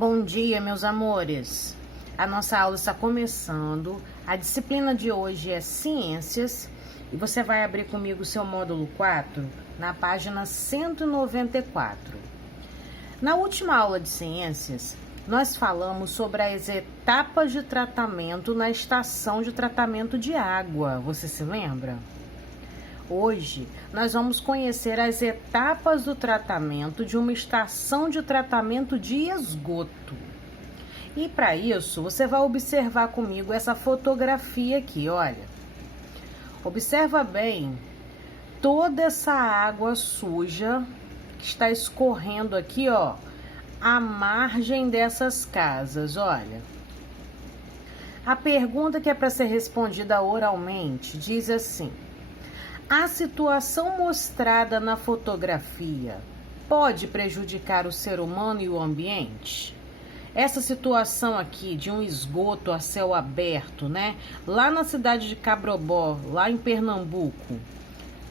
Bom dia, meus amores. A nossa aula está começando. A disciplina de hoje é Ciências e você vai abrir comigo o seu módulo 4 na página 194. Na última aula de Ciências, nós falamos sobre as etapas de tratamento na estação de tratamento de água. Você se lembra? Hoje, nós vamos conhecer as etapas do tratamento de uma estação de tratamento de esgoto. E para isso, você vai observar comigo essa fotografia aqui, olha. Observa bem toda essa água suja que está escorrendo aqui, ó, à margem dessas casas, olha. A pergunta que é para ser respondida oralmente diz assim: a situação mostrada na fotografia pode prejudicar o ser humano e o ambiente? Essa situação aqui de um esgoto a céu aberto, né? Lá na cidade de Cabrobó, lá em Pernambuco,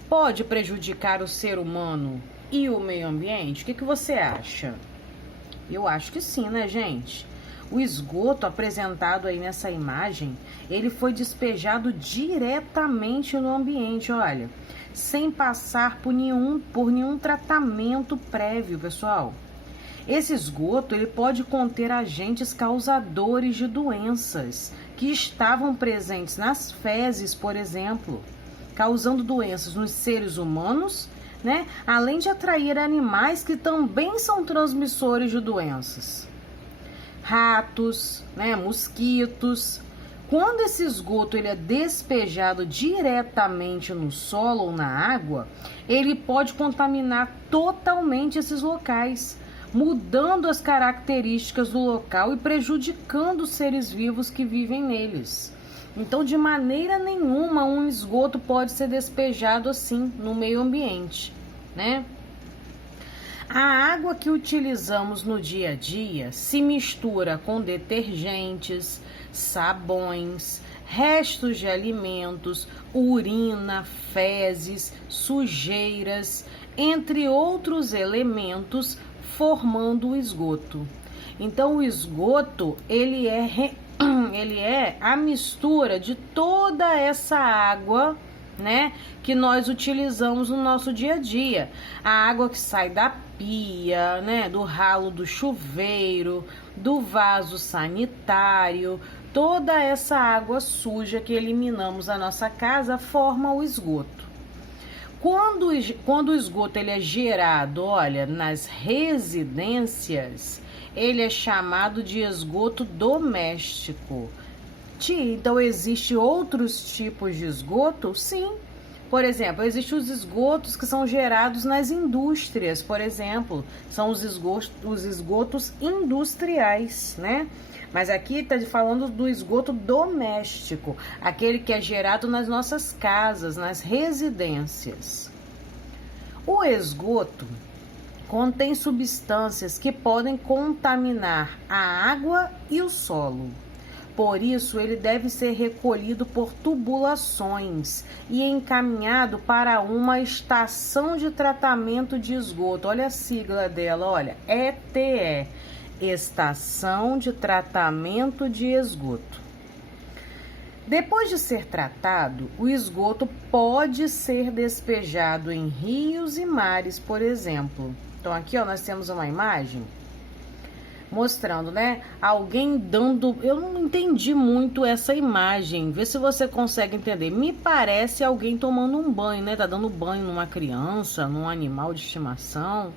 pode prejudicar o ser humano e o meio ambiente? O que você acha? Eu acho que sim, né, gente? O esgoto apresentado aí nessa imagem, ele foi despejado diretamente no ambiente, olha, sem passar por nenhum tratamento prévio, pessoal. Esse esgoto, ele pode conter agentes causadores de doenças que estavam presentes nas fezes, por exemplo, causando doenças nos seres humanos, né? Além de atrair animais que também são transmissores de doenças. Ratos, né, mosquitos. Quando esse esgoto ele é despejado diretamente no solo ou na água, ele pode contaminar totalmente esses locais, mudando as características do local e prejudicando os seres vivos que vivem neles. Então, de maneira nenhuma, um esgoto pode ser despejado assim no meio ambiente, né? A água que utilizamos no dia a dia se mistura com detergentes, sabões, restos de alimentos, urina, fezes, sujeiras, entre outros elementos, formando o esgoto. Então, o esgoto, ele é a mistura de toda essa água, né, que nós utilizamos no nosso dia a dia. A água que sai da pia, né, do ralo do chuveiro, do vaso sanitário, toda essa água suja que eliminamos da nossa casa forma o esgoto. Quando o esgoto ele é gerado, olha, nas residências, ele é chamado de esgoto doméstico. Então, existem outros tipos de esgoto? Sim. Por exemplo, existem os esgotos que são gerados nas indústrias, por exemplo. São os esgotos industriais, né? Mas aqui está falando do esgoto doméstico, aquele que é gerado nas nossas casas, nas residências. O esgoto contém substâncias que podem contaminar a água e o solo. Por isso, ele deve ser recolhido por tubulações e encaminhado para uma estação de tratamento de esgoto. Olha a sigla dela, olha, ETE, Estação de Tratamento de Esgoto. Depois de ser tratado, o esgoto pode ser despejado em rios e mares, por exemplo. Então, aqui, ó, nós temos uma imagem mostrando, né, alguém dando... Eu não entendi muito essa imagem, vê se você consegue entender. Me parece alguém tomando um banho, né, tá dando banho numa criança, num animal de estimação.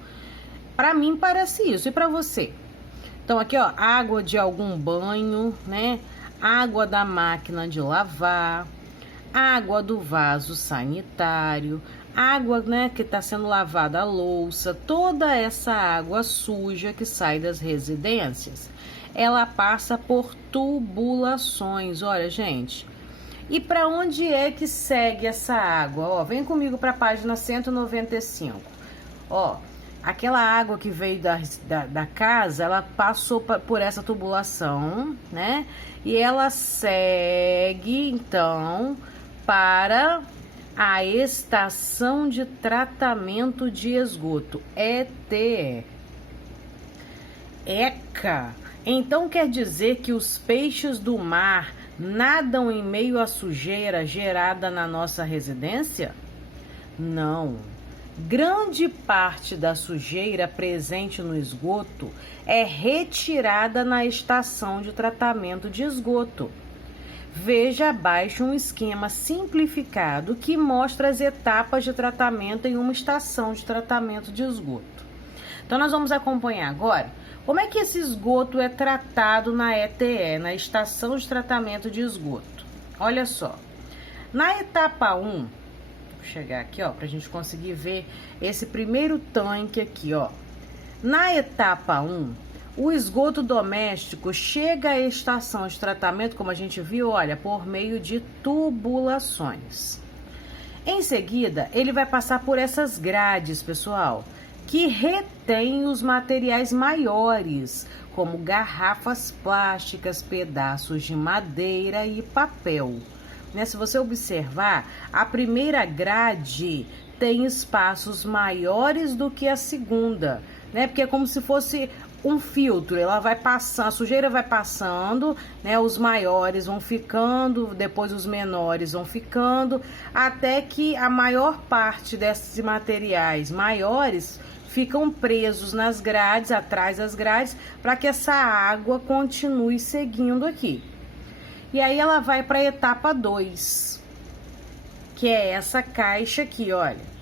Pra mim parece isso, e pra você? Então aqui, ó, água de algum banho, né, água da máquina de lavar, água do vaso sanitário, água, né, que está sendo lavada a louça, toda essa água suja que sai das residências, ela passa por tubulações, olha, gente. E para onde é que segue essa água? Ó, vem comigo para a página 195. Ó, aquela água que veio da casa, ela passou por essa tubulação, né? E ela segue, então, para a Estação de Tratamento de Esgoto, ETE. Eca! Então quer dizer que os peixes do mar nadam em meio à sujeira gerada na nossa residência? Não. Grande parte da sujeira presente no esgoto é retirada na estação de tratamento de esgoto. Veja abaixo um esquema simplificado que mostra as etapas de tratamento em uma estação de tratamento de esgoto. Então nós vamos acompanhar agora como é que esse esgoto é tratado na ETE, na estação de tratamento de esgoto. Olha só, na etapa 1, vou chegar aqui, ó, para a gente conseguir ver esse primeiro tanque aqui, ó. Na etapa 1, o esgoto doméstico chega à estação de tratamento, como a gente viu, olha, por meio de tubulações. Em seguida, ele vai passar por essas grades, pessoal, que retém os materiais maiores, como garrafas plásticas, pedaços de madeira e papel. Se você observar, a primeira grade tem espaços maiores do que a segunda, né? Porque é como se fosse um filtro, ela vai passando, a sujeira vai passando, né? Os maiores vão ficando, depois os menores vão ficando, até que a maior parte desses materiais maiores ficam presos nas grades, atrás das grades, para que essa água continue seguindo aqui. E aí ela vai para a etapa 2, que é essa caixa aqui, olha.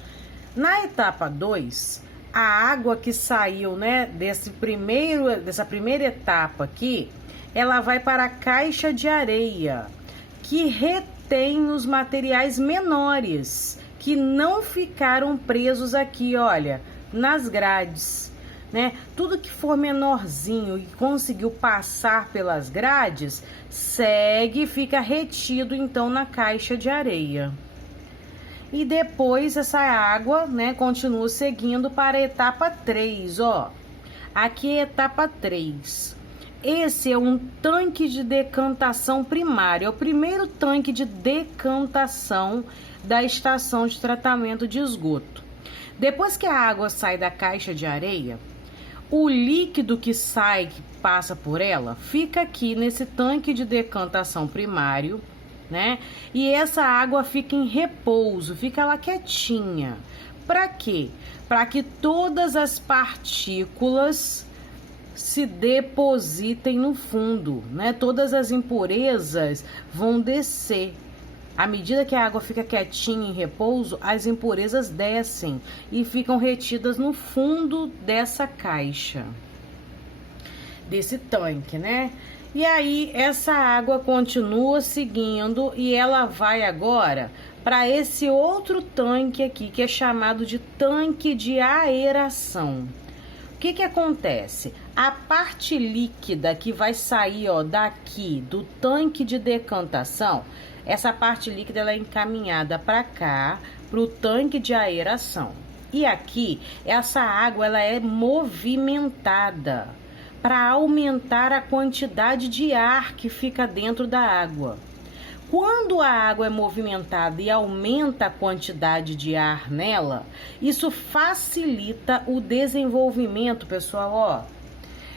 Na etapa 2, a água que saiu, né, dessa primeira etapa aqui, ela vai para a caixa de areia, que retém os materiais menores, que não ficaram presos aqui, olha, nas grades, né? Tudo que for menorzinho e conseguiu passar pelas grades, segue e fica retido então na caixa de areia. E depois essa água, né, continua seguindo para a etapa 3, ó. Aqui é a etapa 3. Esse é um tanque de decantação primário, é o primeiro tanque de decantação da estação de tratamento de esgoto. Depois que a água sai da caixa de areia, o líquido que sai, que passa por ela, fica aqui nesse tanque de decantação primário, né? E essa água fica em repouso, fica lá quietinha. Para quê? Para que todas as partículas se depositem no fundo, né? Todas as impurezas vão descer. À medida que a água fica quietinha em repouso, as impurezas descem e ficam retidas no fundo dessa caixa, desse tanque, né? E aí essa água continua seguindo e ela vai agora para esse outro tanque aqui, que é chamado de tanque de aeração. O que que acontece? A parte líquida que vai sair, ó, daqui do tanque de decantação, essa parte líquida ela é encaminhada para cá, para o tanque de aeração. E aqui, essa água ela é movimentada para aumentar a quantidade de ar que fica dentro da água. Quando a água é movimentada e aumenta a quantidade de ar nela, isso facilita o desenvolvimento, pessoal, ó,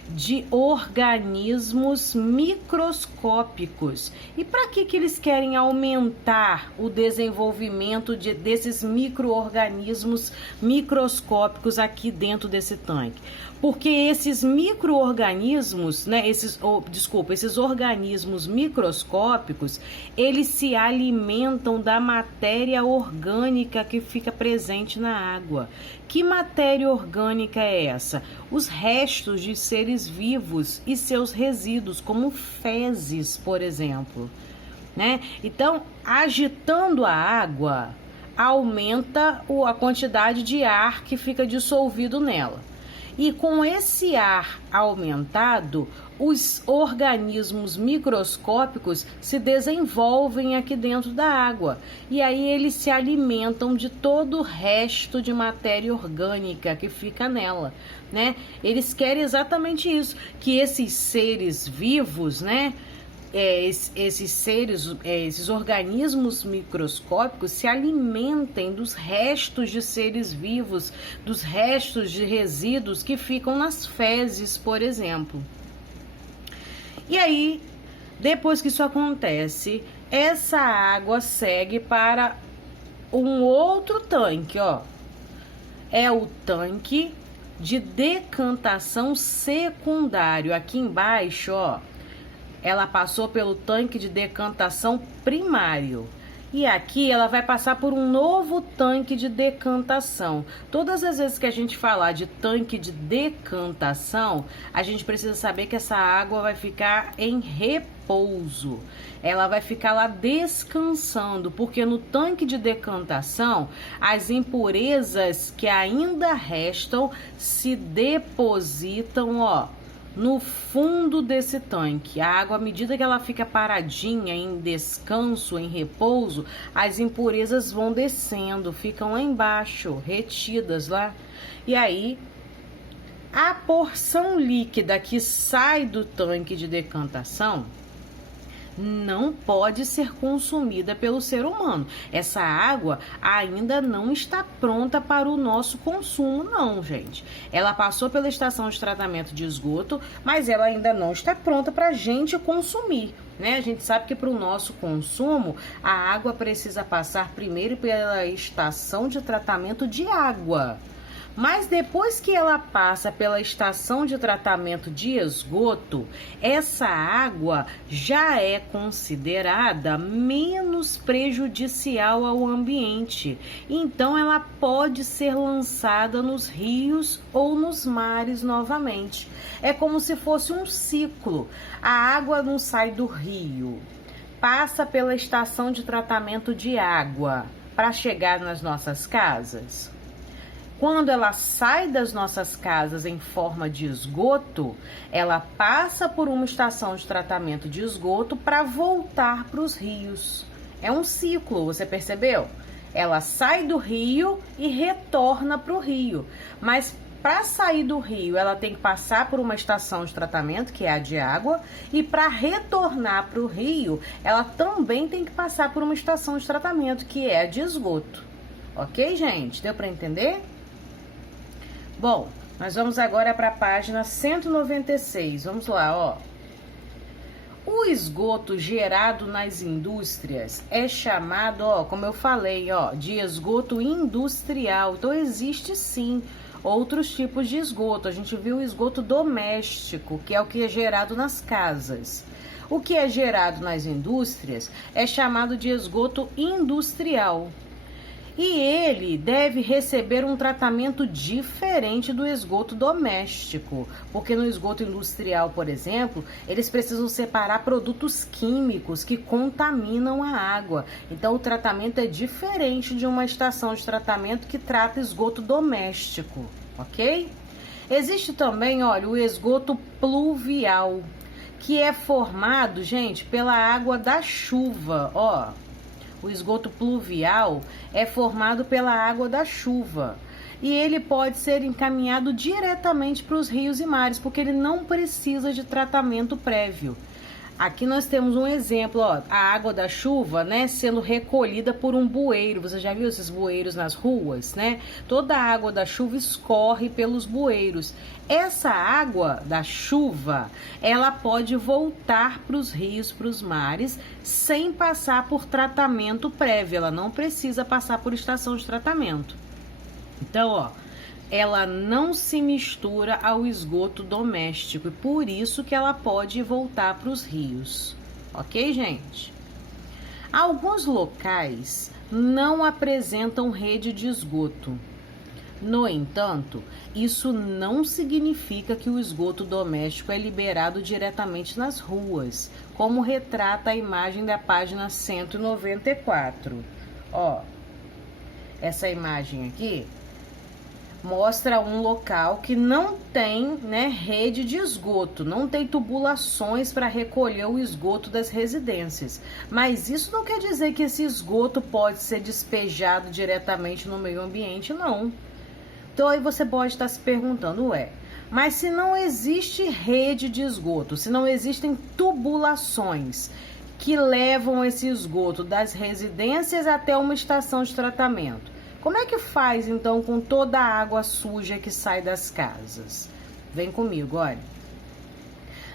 de organismos microscópicos. E para que eles querem aumentar o desenvolvimento desses micro-organismos microscópicos aqui dentro desse tanque? Porque esses micro-organismos, né, esses organismos microscópicos, eles se alimentam da matéria orgânica que fica presente na água. Que matéria orgânica é essa? Os restos de seres vivos e seus resíduos, como fezes, por exemplo, né? Então, agitando a água, aumenta a quantidade de ar que fica dissolvido nela. E com esse ar aumentado, os organismos microscópicos se desenvolvem aqui dentro da água. E aí eles se alimentam de todo o resto de matéria orgânica que fica nela, né? Eles querem exatamente isso, que esses seres vivos, né, esses organismos microscópicos se alimentem dos restos de seres vivos, dos restos de resíduos que ficam nas fezes, por exemplo. E aí, depois que isso acontece, essa água segue para um outro tanque, ó. É o tanque de decantação secundário. Aqui embaixo, ó, ela passou pelo tanque de decantação primário. E aqui ela vai passar por um novo tanque de decantação. Todas as vezes que a gente falar de tanque de decantação, a gente precisa saber que essa água vai ficar em repouso. Ela vai ficar lá descansando, porque no tanque de decantação, as impurezas que ainda restam se depositam, ó, no fundo desse tanque. A água, à medida que ela fica paradinha, em descanso, em repouso, as impurezas vão descendo, ficam lá embaixo, retidas lá. E aí, a porção líquida que sai do tanque de decantação não pode ser consumida pelo ser humano. Essa água ainda não está pronta para o nosso consumo, não, gente. Ela passou pela estação de tratamento de esgoto, mas ela ainda não está pronta para a gente consumir, né? A gente sabe que para o nosso consumo, a água precisa passar primeiro pela estação de tratamento de água. Mas depois que ela passa pela estação de tratamento de esgoto, essa água já é considerada menos prejudicial ao ambiente. Então ela pode ser lançada nos rios ou nos mares novamente. É como se fosse um ciclo. A água não sai do rio, passa pela estação de tratamento de água para chegar nas nossas casas. Quando ela sai das nossas casas em forma de esgoto, ela passa por uma estação de tratamento de esgoto para voltar para os rios. É um ciclo, você percebeu? Ela sai do rio e retorna para o rio. Mas para sair do rio, ela tem que passar por uma estação de tratamento, que é a de água, e para retornar para o rio, ela também tem que passar por uma estação de tratamento, que é a de esgoto. Ok, gente? Deu para entender? Bom, nós vamos agora para a página 196. Vamos lá, ó. O esgoto gerado nas indústrias é chamado, ó, como eu falei, ó, de esgoto industrial. Então existe sim outros tipos de esgoto. A gente viu o esgoto doméstico, que é o que é gerado nas casas. O que é gerado nas indústrias é chamado de esgoto industrial. E ele deve receber um tratamento diferente do esgoto doméstico, porque no esgoto industrial, por exemplo, eles precisam separar produtos químicos que contaminam a água. Então o tratamento é diferente de uma estação de tratamento que trata esgoto doméstico, ok? Existe também, olha, o esgoto pluvial, que é formado, gente, pela água da chuva, ó. O esgoto pluvial é formado pela água da chuva e ele pode ser encaminhado diretamente para os rios e mares, porque ele não precisa de tratamento prévio. Aqui nós temos um exemplo, ó, a água da chuva, né, sendo recolhida por um bueiro. Você já viu esses bueiros nas ruas, né? Toda a água da chuva escorre pelos bueiros. Essa água da chuva, ela pode voltar para os rios, para os mares, sem passar por tratamento prévio. Ela não precisa passar por estação de tratamento. Então, ó, ela não se mistura ao esgoto doméstico e por isso que ela pode voltar para os rios. Ok, gente? Alguns locais não apresentam rede de esgoto. No entanto, isso não significa que o esgoto doméstico é liberado diretamente nas ruas, como retrata a imagem da página 194. Ó, essa imagem aqui mostra um local que não tem, né, rede de esgoto, não tem tubulações para recolher o esgoto das residências. Mas isso não quer dizer que esse esgoto pode ser despejado diretamente no meio ambiente, não. Então aí você pode estar se perguntando, ué, Mas se não existe rede de esgoto, se não existem tubulações que levam esse esgoto das residências até uma estação de tratamento, como é que faz então com toda a água suja que sai das casas? Vem comigo, olha.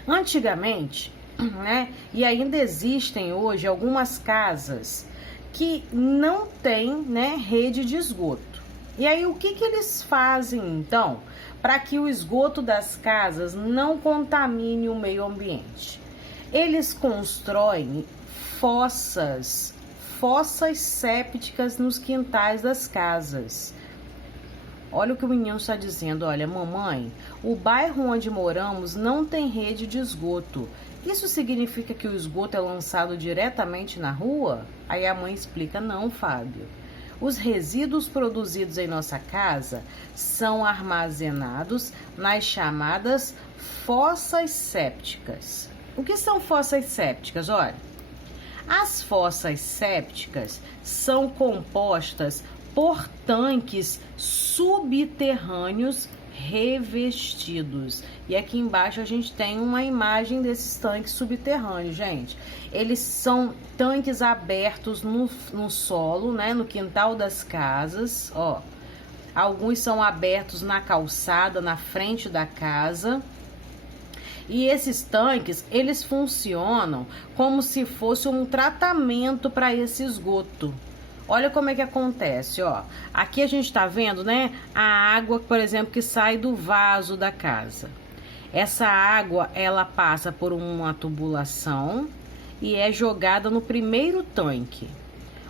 Antigamente, né, e ainda existem hoje algumas casas que não têm, né, rede de esgoto. E aí o que eles fazem então para que o esgoto das casas não contamine o meio ambiente? Eles constroem fossas sépticas nos quintais das casas. Olha o que o menino está dizendo, olha, mamãe, o bairro onde moramos não tem rede de esgoto. Isso significa que o esgoto é lançado diretamente na rua? Aí a mãe explica, não, Fábio. Os resíduos produzidos em nossa casa são armazenados nas chamadas fossas sépticas. O que são fossas sépticas? Olha, as fossas sépticas são compostas por tanques subterrâneos revestidos. E aqui embaixo a gente tem uma imagem desses tanques subterrâneos, gente. Eles são tanques abertos no solo, né, no quintal das casas, ó. Alguns são abertos na calçada, na frente da casa. E esses tanques, eles funcionam como se fosse um tratamento para esse esgoto. Olha como é que acontece, ó. Aqui a gente tá vendo, né, a água, por exemplo, que sai do vaso da casa. Essa água, ela passa por uma tubulação e é jogada no primeiro tanque,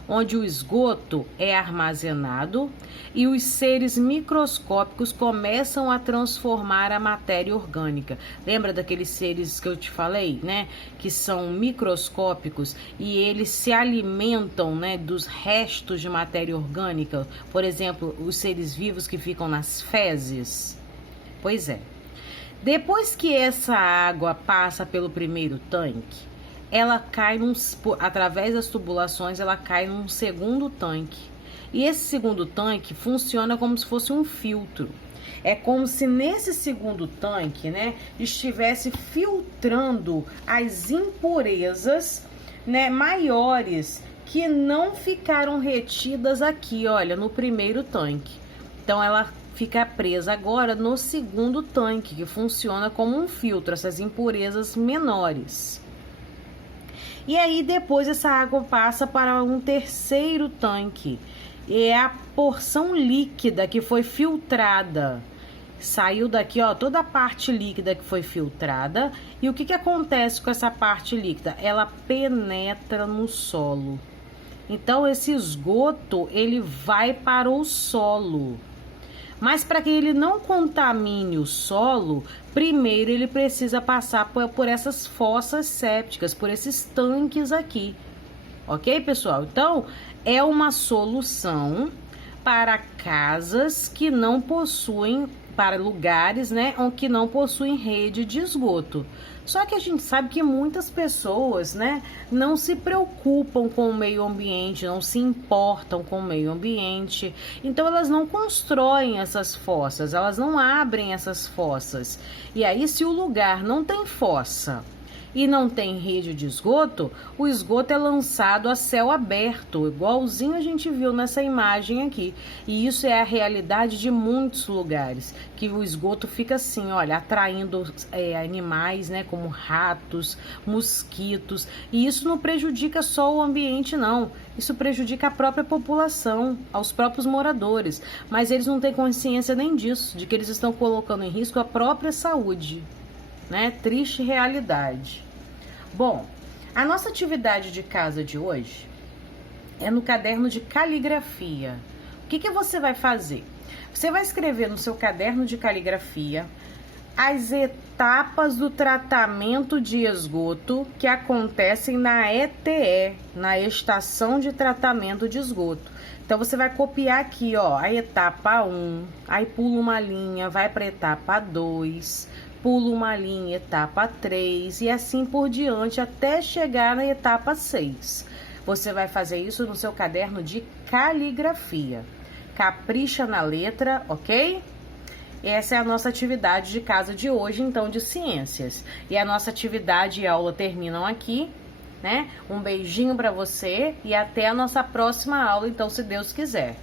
onde o esgoto é armazenado e os seres microscópicos começam a transformar a matéria orgânica. Lembra daqueles seres que eu te falei, né? Que são microscópicos e eles se alimentam, né, dos restos de matéria orgânica. Por exemplo, os seres vivos que ficam nas fezes. Pois é. Depois que essa água passa pelo primeiro tanque, ela cai através das tubulações, ela cai num segundo tanque. E esse segundo tanque funciona como se fosse um filtro. É como se nesse segundo tanque, né, estivesse filtrando as impurezas, né, maiores que não ficaram retidas aqui, olha, no primeiro tanque. Então ela fica presa agora no segundo tanque, que funciona como um filtro, essas impurezas menores. E aí depois essa água passa para um terceiro tanque. E é a porção líquida que foi filtrada. Saiu daqui, ó, toda a parte líquida que foi filtrada. E o que acontece com essa parte líquida? Ela penetra no solo. Então esse esgoto, ele vai para o solo. Mas para que ele não contamine o solo, primeiro ele precisa passar por essas fossas sépticas, por esses tanques aqui. Ok, pessoal? Então, é uma solução para casas que não possuem, para lugares, né, que não possuem rede de esgoto. Só que a gente sabe que muitas pessoas, né, não se preocupam com o meio ambiente, não se importam com o meio ambiente. Então elas não constroem essas fossas, elas não abrem essas fossas. E aí, se o lugar não tem fossa e não tem rede de esgoto, o esgoto é lançado a céu aberto, igualzinho a gente viu nessa imagem aqui. E isso é a realidade de muitos lugares, que o esgoto fica assim, olha, atraindo animais, né, como ratos, mosquitos. E isso não prejudica só o ambiente, não. Isso prejudica a própria população, aos próprios moradores. Mas eles não têm consciência nem disso, de que eles estão colocando em risco a própria saúde. Né? Triste realidade. Bom, a nossa atividade de casa de hoje é no caderno de caligrafia. O que você vai fazer? Você vai escrever no seu caderno de caligrafia as etapas do tratamento de esgoto que acontecem na ETE, na Estação de Tratamento de Esgoto. Então, você vai copiar aqui, ó, a etapa 1, aí pula uma linha, vai para a etapa 2, pula uma linha, etapa 3 e assim por diante até chegar na etapa 6. Você vai fazer isso no seu caderno de caligrafia. Capricha na letra, ok? essa é a nossa atividade de casa de hoje, então, de ciências. E a nossa atividade e aula terminam aqui, né? Um beijinho para você e até a nossa próxima aula, então, se Deus quiser.